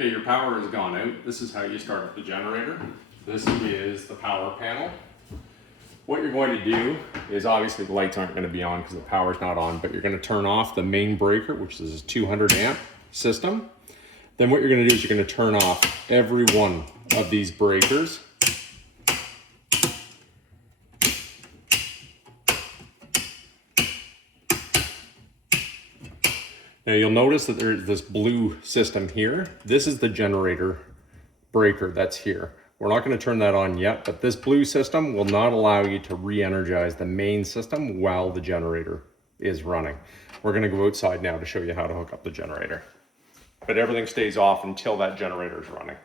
Okay, your power has gone out. This is how you start up the generator. This is the power panel. What you're going to do is, obviously the lights aren't going to be on because the power's not on, but you're going to turn off the main breaker, which is a 200 amp system. Then what you're going to do is you're going to turn off every one of these breakers. Now you'll notice that there's this blue system here. This is the generator breaker that's here. We're not going to turn that on yet, but this blue system will not allow you to re-energize the main system while the generator is running. We're going to go outside now to show you how to hook up the generator. But everything stays off until that generator is running.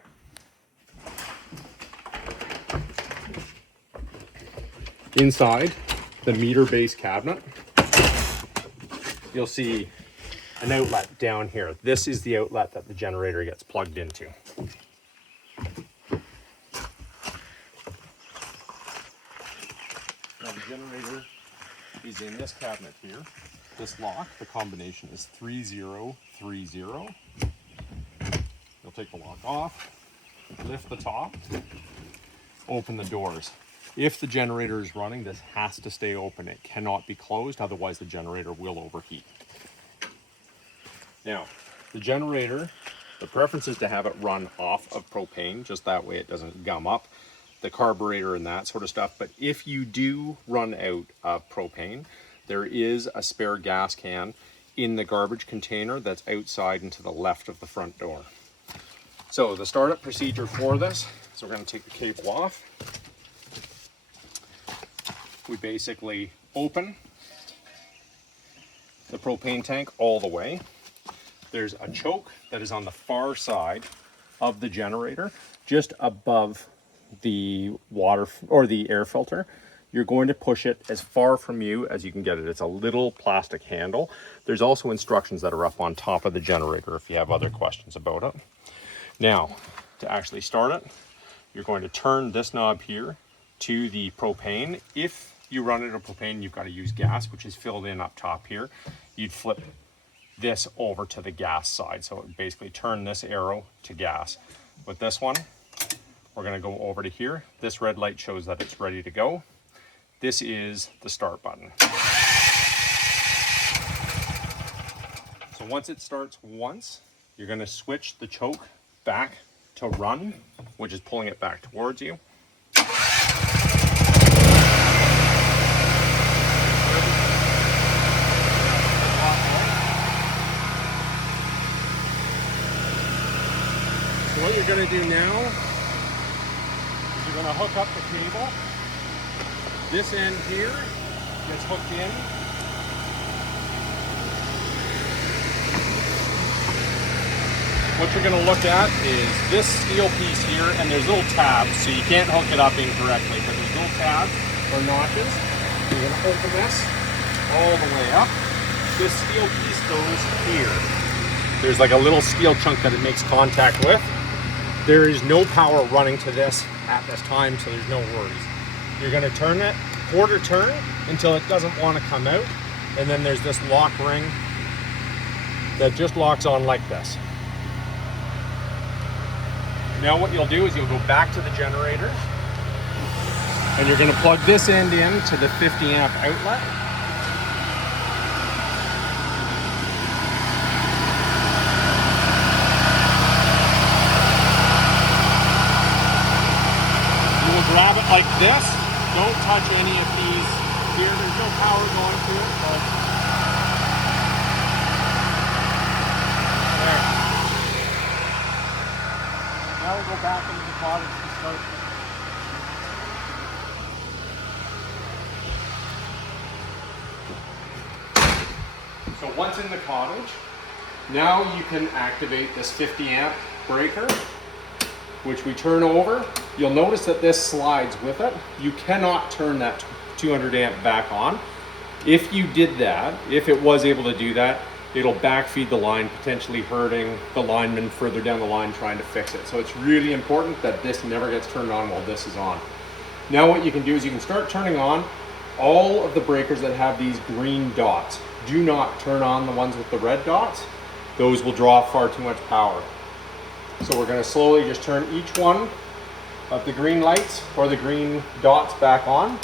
Inside the meter base cabinet, you'll see an outlet down here. This is the outlet that the generator gets plugged into. Now the generator is in this cabinet here. This lock, the combination is 3030. You'll take the lock off, lift the top, open the doors. If the generator is running, this has to stay open. It cannot be closed, otherwise the generator will overheat. Now, the generator, the preference is to have it run off of propane, just that way it doesn't gum up the carburetor and that sort of stuff. But if you do run out of propane, there is a spare gas can in the garbage container that's outside and to the left of the front door. So the startup procedure for this is we're going to take the cable off. We basically open the propane tank all the way. There's a choke that is on the far side of the generator, just above the water or the air filter. You're going to push it as far from you as you can get it. It's a little plastic handle. There's also instructions that are up on top of the generator if you have other questions about it. Now, to actually start it, you're going to turn this knob here to the propane. If you run it on propane, you've got to use gas, which is filled in up top here. You'd flip this over to the gas side. So it would basically turn this arrow to gas. With this one, we're going to go over to here. This red light shows that it's ready to go. This is the start button. So once it starts once, you're going to switch the choke back to run, which is pulling it back towards you. So what you're going to do now is you're going to hook up the cable. This end here gets hooked in. What you're going to look at is this steel piece here, and there's little tabs, so you can't hook it up incorrectly, but there's little tabs or notches. You're going to open this all the way up. This steel piece goes here. There's like a little steel chunk that it makes contact with. There is no power running to this at this time, so there's no worries. You're going to turn it quarter turn until it doesn't want to come out, and then there's this lock ring that just locks on like this. Now what you'll do is you'll go back to the generator, and you're going to plug this end in to the 50 amp outlet. You will grab it like this. Don't touch any of these here. There's no power going to it, but there. Now we'll go back into the cottage to start. So once in the cottage, now you can activate this 50 amp breaker, which we turn over. You'll notice that this slides with it. You cannot turn that 200 amp back on. If you did that, if it was able to do that, it'll backfeed the line, potentially hurting the lineman further down the line trying to fix it. So it's really important that this never gets turned on while this is on. Now what you can do is you can start turning on all of the breakers that have these green dots. Do not turn on the ones with the red dots. Those will draw far too much power. So we're going to slowly just turn each one of the green lights or the green dots back on.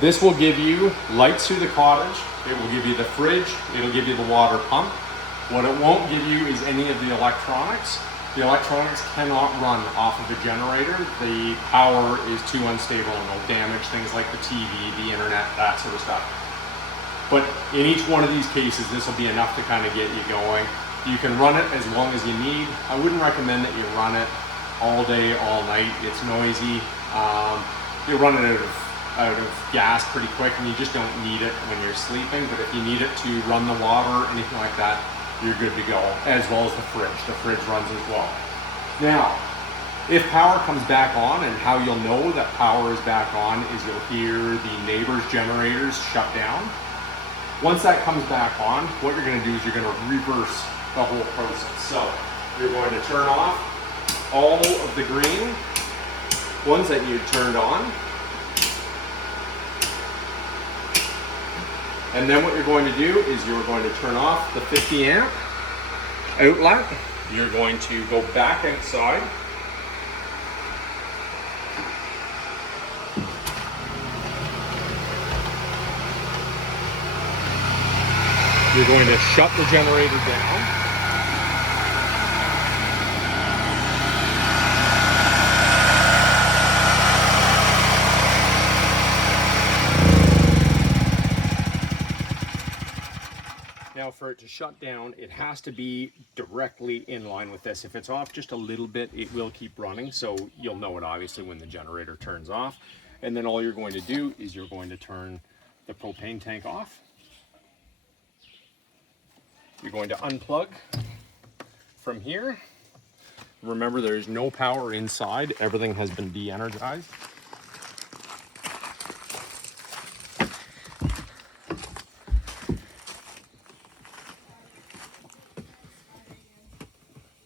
This will give you lights through the cottage, it will give you the fridge, it'll give you the water pump. What it won't give you is any of the electronics. The electronics cannot run off of a generator. The power is too unstable and will damage things like the TV, the internet, that sort of stuff. But in each one of these cases, this will be enough to kind of get you going. You can run it as long as you need. I wouldn't recommend that you run it all day, all night. It's noisy. You run it out of gas pretty quick, and you just don't need it when you're sleeping. But if you need it to run the water or anything like that, you're good to go, as well as the fridge. The fridge runs as well. Now, if power comes back on, and how you'll know that power is back on is you'll hear the neighbor's generators shut down. Once that comes back on, what you're going to do is you're going to reverse the whole process. So you're going to turn off all of the green ones that you turned on. And then what you're going to do is you're going to turn off the 50 amp outlet. You're going to go back outside. You're going to shut the generator down. Now for it to shut down, it has to be directly in line with this. If it's off just a little bit, it will keep running, so you'll know it obviously when the generator turns off. And then all you're going to do is you're going to turn the propane tank off. You're going to unplug from here. Remember, there is no power inside. Everything has been de-energized.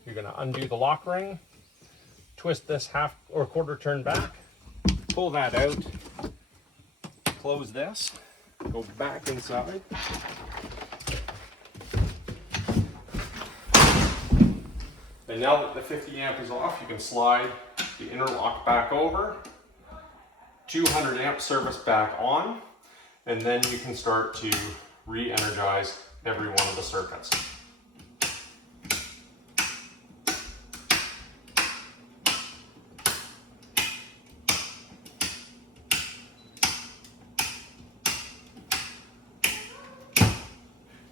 You're going to undo the lock ring, twist this half or quarter turn back, pull that out, close this, go back inside. And now that the 50 amp is off, you can slide the interlock back over, 200 amp service back on, and then you can start to re-energize every one of the circuits.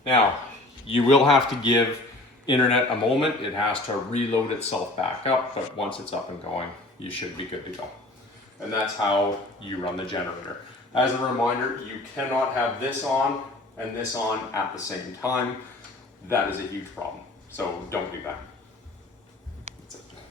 Now, you will have to give internet a moment. It has to reload itself back up, but once it's up and going, you should be good to go. And that's how you run the generator. As a reminder, you cannot have this on and this on at the same time. That is a huge problem, so don't do that.